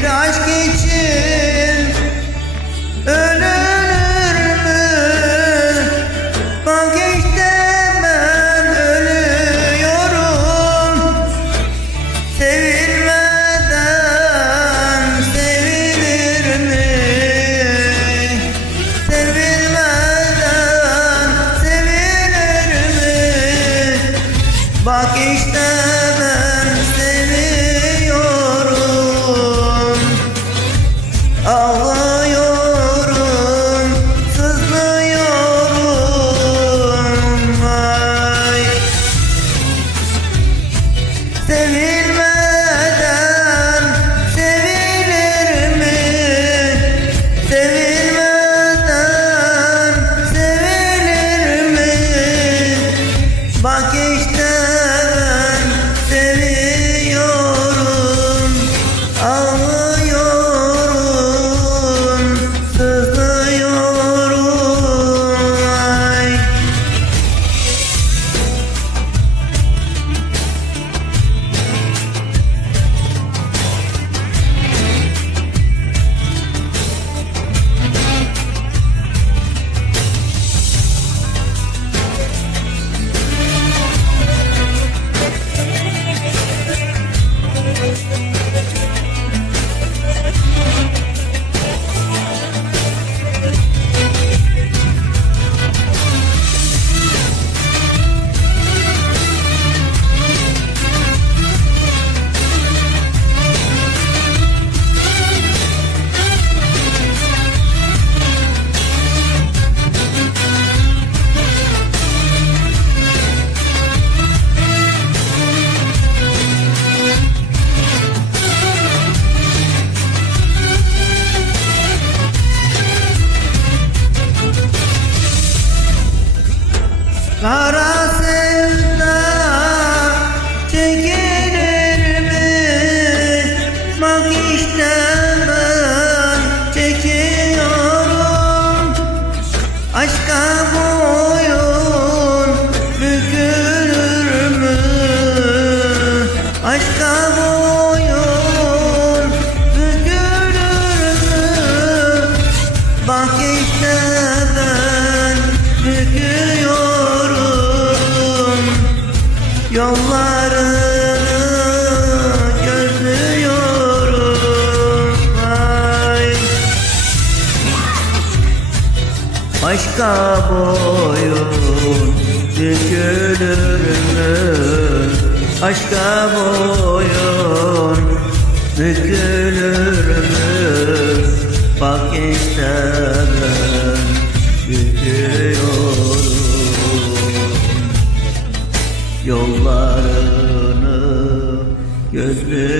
Bir aşk için ölür mü? Bak işte ben ölüyorum Sevilmeden sevilir mi? Sevilmeden sevilir mi? Bak işte ben seviyorum Allah Kara sevda çekilir mi? Bak ben çekiyorum Aşka boyun bükülür mü? Aşka Yollarını gözlüyorum Ay. Başka boyun bükülür mü? Aşka boyun Yollarını gözlüyorum